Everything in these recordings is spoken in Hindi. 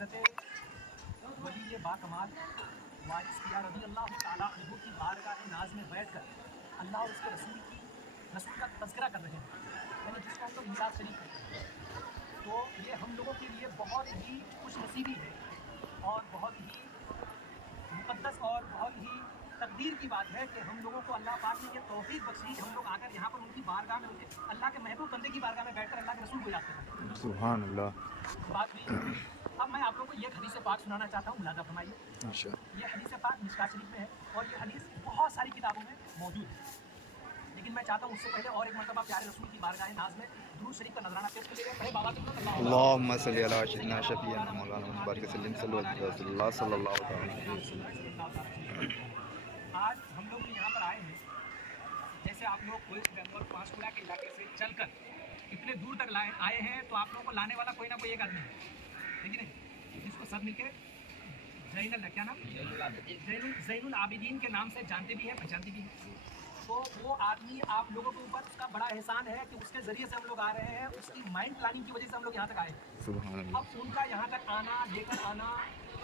हज़रत वली ये बाकमाल वारिस किया रज़ी अल्लाह ताला अन्हु की बारगाह नाज में बैठकर अल्लाह और उसके रसूल का तज़किरा कर रहे हैं, यानी जिसको हम लोग मीराज शरीफ कहते हैं। तो ये हम लोगों के लिए बहुत ही खुशनसीबी है और बहुत ही मुक़द्दस और बहुत ही तकदीर की बात है कि हम लोगों को अल्लाह पाक ने ये तौफ़ीक बख्शी कि हम लोग आकर यहाँ पर उनकी बारगाह में, उनके अल्लाह के महबूब बंदे की बारगाह में बैठकर अल्लाह के रसूल को याद करते हैं। सुभान अल्लाह। बात भी अब मैं आप लोगों को ये हदीस पाक सुनाना चाहता हूँ, मुलाज़ा फरमाइए। ये हदीस पाक मिशकात शरीफ में है और ये हदीस बहुत सारी किताबों में मौजूद है, लेकिन मैं चाहता हूँ उससे पहले और एक मरतबा प्यारे रसूल की बारगाह नाज में दुरूद शरीफ का नजराना पेश करिएगा। पहले बाबा अल्लाहुम्मा सल्ली अला सय्यिदिना शफीअना मौलाना मुबारक सल्लल्लाहु अलैहि वसल्लम। आज हम लोग यहाँ पर आए हैं, जैसे आप लोग कोई बेंगलोर पांचकुला के इलाके से चलकर इतने दूर तक आए हैं, तो आप लोगों को लाने वाला कोई ना कोई एक आदमी है, ठीक है नहीं, जिसको सब मिलके जैनुल, क्या नाम, जैनुल आबिदीन के नाम से जानते भी हैं, पहचानते भी हैं। तो वो आदमी आप लोगों के ऊपर उसका बड़ा एहसान है कि उसके ज़रिए से हम लोग आ रहे हैं, उसकी माइंड प्लानिंग की वजह से हम लोग यहाँ तक आए। अब उनका यहाँ तक आना, लेकर आना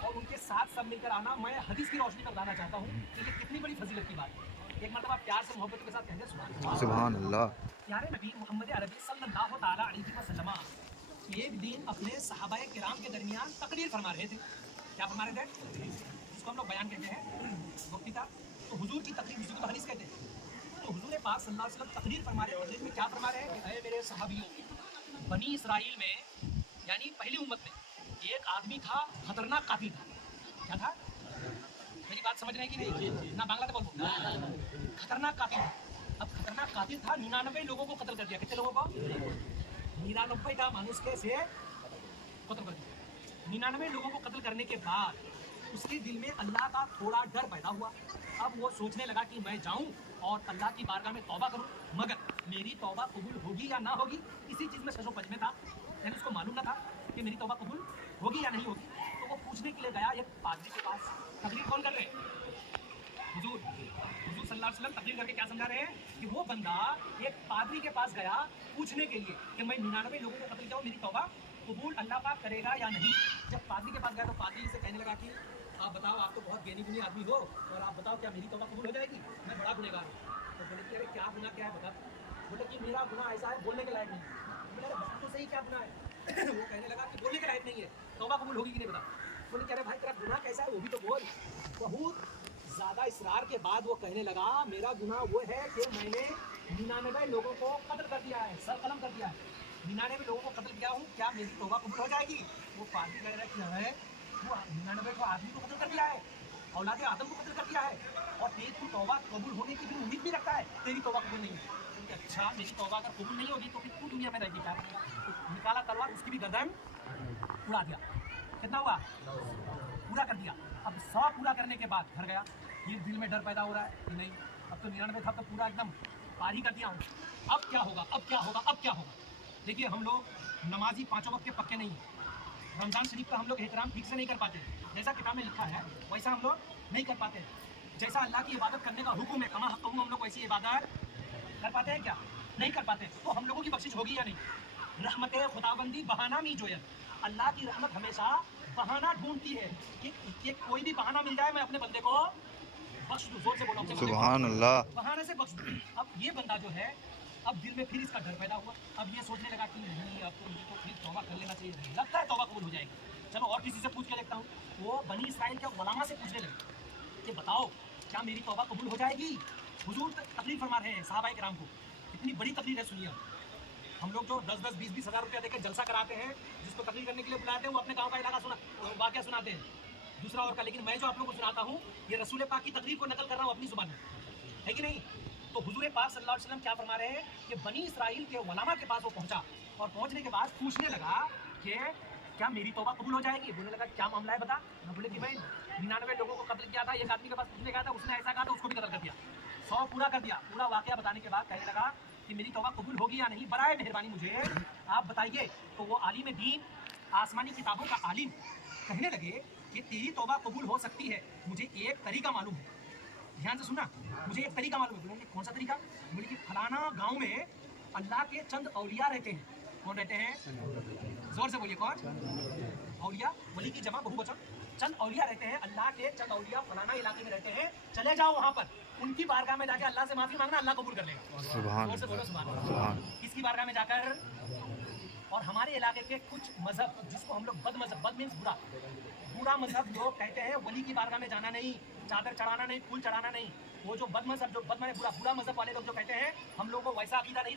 और उनके साथ सब मिलकर आना, मैं हदीस की रोशनी पर बताना चाहता हूँ कि ये कितनी बड़ी फजीलत की बात है। एक मतलब प्यार से मोहब्बत के साथ कहेंगे सुभान अल्लाह। प्यारे नबी मोहम्मद अरबी सल्लल्लाहु ताला अलैहि वसल्लम एक दिन अपने सहाबाए किराम के दरमियान तकरीर फरमा रहे थे। क्या फरमा रहे थे? जिसको हम लोग बयान कहते हैं, वक्तिता। तो हुजूर की तकरीर, हुजूर को हदीस कहते हैं। तो हुजूर पाक सल्लल्लाहु अलैहि वसल्लम तकरीर फरमा रहे हैं। तकरीर में क्या फरमा रहे हैं कि मेरे सहाबियों, बनी इसराइल में यानी पहली उम्मत में एक आदमी था, खतरनाक कातिल था। क्या था? मेरी बात समझ रहे हैं कि नहीं? ना बांग्ला में बोलो। खतरनाक कातिल था। अब खतरनाक कातिल था, 99 लोगों को कत्ल कर दिया। कितने लोगों को? 99 मानुष के से कत्ल कर दिया। 99 लोगों को कत्ल करने के बाद उसके दिल में अल्लाह का थोड़ा डर पैदा हुआ। अब वो सोचने लगा कि मैं जाऊं और अल्लाह की बारगाह में तौबा करूं, मगर मेरी तौबा कबूल होगी या ना होगी, इसी चीज़ में शशोपज में था। यानी उसको मालूम ना था कि मेरी तौबा कबूल होगी या नहीं होगी। तो वो पूछने के लिए गया एक पादरी के पास। तकरीर कौन कर रहे हैं? हुजूर सल्लल्लाहु अलैहि वसल्लम तकरीर करके क्या समझा रहे हैं कि वो बंदा एक पादरी के पास गया पूछने के लिए कि मैं 99 लोगों को कत्ल किया, मेरी तौबा कबूल अल्लाह पाक करेगा या नहीं। जब पादरी के पास गया तो पादरी से कहने लगा कि आप बताओ, आप तो बहुत ज्ञानी गुनी आदमी हो, और आप बताओ क्या मेरी तौबा कबूल हो जाएगी? मैं बड़ा गुनहगार हूँ। तो बोले कि अरे क्या गुनाह क्या है बता। बोले कि मेरा गुनाह ऐसा है, बोलने के लायक नहीं है। बोले अरे बता तो सही क्या गुनाह है। वो कहने लगा कि बोलने के लायक नहीं है, तौबा कबूल होगी कि नहीं बता। बोले कि अरे भाई तेरा गुनाह कैसा है वो भी तो बोल। बहुत ज़्यादा इसरार के बाद वो कहने लगा मेरा गुनाह वो है कि मैंने 99 लोगों को कत्ल कर दिया है, सर कलम कर दिया है। 99 लोगों को कत्ल किया हूँ, क्या मेरी तौबा कबूल हो जाएगी? वो पादरी कह रहा है कि है वो 99 को आदमी को कत्ल कर दिया है, औलाद आदम को कत्ल कर दिया है, और तेरी तू तौबा कबूल होने की भी उम्मीद भी रखता है, तेरी तौबा कबूल नहीं है। तो अच्छा मेरी तौबा अगर कबूल नहीं होगी तो फिर तू दुनिया में रहेगी क्या? तो निकाला तलवार, उसकी भी गर्दन उड़ा दिया। कितना हुआ? पूरा कर दिया। अब 100 पूरा करने के बाद घर गया। ये दिल में डर पैदा हो रहा है कि नहीं, अब तो 99 था, तो पूरा एकदम पार ही कर दिया हूँ, अब क्या होगा, अब क्या होगा, अब क्या होगा। देखिए हम लोग नमाजी 5 वक्त के पक्के नहीं हैं। रमज़ान शरीफ का हम लोग एहतराम ठीक से नहीं कर पाते। जैसा किताब में लिखा है वैसा हम लोग नहीं कर पाते। जैसा अल्लाह की इबादत करने का हुक्म है, कमा हक़्क़हू, हम लोग वैसी इबादत कर पाते हैं क्या? नहीं कर पाते। तो हम लोगों की बख्शिश होगी या नहीं? रहमत खुदाबंदी बहाना मी जोयन, अल्लाह की रहमत हमेशा बहाना ढूंढती है कि कोई भी बहाना मिल जाए मैं अपने बंदे को बख्श दूं। जोर से बोलो सुभान अल्लाह। बहाने से बख्श दूं। अब ये बंदा जो है, अब दिल में फिर इसका डर पैदा हुआ। अब ये सोचने लगा कि नहीं, अब तो मुझे तो फिर तौबा कर लेना चाहिए, लगता है तौबा कबूल हो जाएगी। चलो और किसी से पूछ के देखता हूँ। वो बनी इसराइल के उलमा से पूछने लगे कि बताओ क्या मेरी तौबा कबूल हो जाएगी? हुजूर तकलीफ फरमा रहे हैं सहाबाए किराम को। कितनी बड़ी तकलीफ है, सुनिए। हम लोग जो 10-10, 20-20 हज़ार रुपया देकर जलसा कराते हैं, जिसको तकलीफ करने के लिए बुलाते हैं, वो अपने गाँव का इलाका वाक़या सुनाते हैं दूसरा और का। लेकिन मैं जो आप लोगों को सुनाता हूँ ये रसूल पाक की तकरीर को नकल कर रहा हूँ अपनी ज़ुबान में, है कि नहीं? तो हुजूर पाक सल्लल्लाहु अलैहि वसल्लम क्या फरमा रहे हैं कि बनी इसराइल के उलमा के पास वो पहुंचा, और पहुंचने के बाद पूछने लगा कि क्या मेरी तौबा कबूल हो जाएगी? बोलने लगा क्या मामला है बता। मैं बोले कि भाई 99 लोगों को कत्ल किया था, एक आदमी के पास पूछने गया था, उसने ऐसा कहा था, उसको भी कत्ल कर दिया। 100 पूरा कर दिया। पूरा वाकया बताने के बाद कहने लगा कि मेरी तौबा कबूल होगी या नहीं, बराए मेहरबानी मुझे आप बताइए। तो वो आलिम दीन, आसमानी किताबों का आलिम कहने लगे कि तेरी तौबा कबूल हो सकती है, मुझे एक तरीका मालूम है। ध्यान से सुनना, मुझे एक तरीका मालूम है। बोले कौन सा तरीका? बोले कि फलाना गांव में अल्लाह के चंद औलिया रहते हैं। कौन रहते हैं? जोर से बोलिए, कौन? औलिया वली की जमा बहुवचन, चंद औलिया रहते हैं अल्लाह के, चंद औलिया फलाना इलाके में रहते हैं, चले जाओ वहां पर, उनकी बारगाह में जाके अल्लाह से माफी मांगना, अल्लाह कबूल कर लेगा। सुभान जोर से बोलो सुभान अल्लाह। सुभान। किसकी बारगाह में जाकर? और हमारे इलाके के कुछ मजहब जिसको हम लोग बद मजहब, बद मीन्स बुरा, बुरा मजहब लोग कहते हैं वली की बारगाह में जाना नहीं, चादर चढ़ाना नहीं, फूल चढ़ाना नहीं। वो जो बद मजहब, जो बद माने बुरा, बुरा मजहब वाले लोग जो कहते हैं हम लोग को वैसा अकीदा नहीं